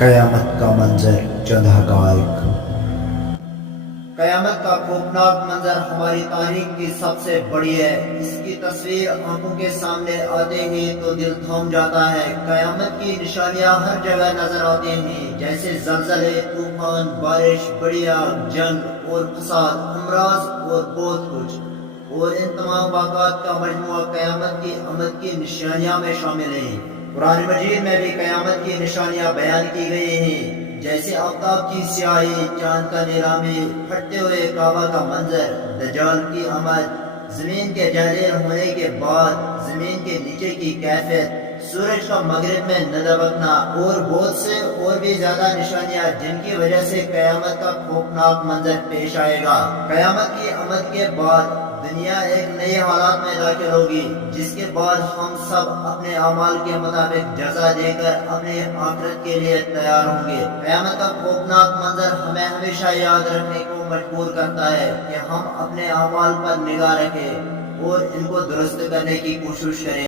قیامت کا منظر چند حقائق۔ قیامت کا خوفناک منظر ہماری تاریخ کی سب سے بڑی ہے۔ اس کی تصویر آنکھوں کے سامنے آتے ہی تو دل تھم جاتا ہے۔ قیامت کی نشانیاں ہر جگہ نظر آتی ہیں، جیسے زلزلے، طوفان، بارش، بڑی آگ، جنگ اور فساد، امراض اور بہت کچھ۔ اور ان تمام واقعات کا مجموعہ قیامت کی آمد کی نشانیاں میں شامل ہیں۔ قرآن مجید میں بھی قیامت کی نشانیاں بیان کی گئی ہیں، جیسے آفتاب کی سیاہی، چاند کا نیلامی، پھٹتے ہوئے کعبہ کا منظر، دجال کی آمد، زمین کے جھلیل ہونے کے بعد زمین کے نیچے کی کیفیت، سورج کا مغرب میں نہ دبکنا اور بہت سے اور بھی زیادہ نشانیاں جن کی وجہ سے قیامت کا خوفناک منظر پیش آئے گا۔ قیامت کی آمد کے بعد دنیا ایک نئی حالات میں داخل ہوگی، جس کے بعد ہم سب اپنے اعمال کے مطابق جزا دے کر اپنے آخرت کے لیے تیار ہوں گے۔ قیامت کا خوفناک منظر ہمیں ہمیشہ یاد رکھنے کو مجبور کرتا ہے کہ ہم اپنے اعمال پر نگاہ رکھیں اور ان کو درست کرنے کی کوشش کریں۔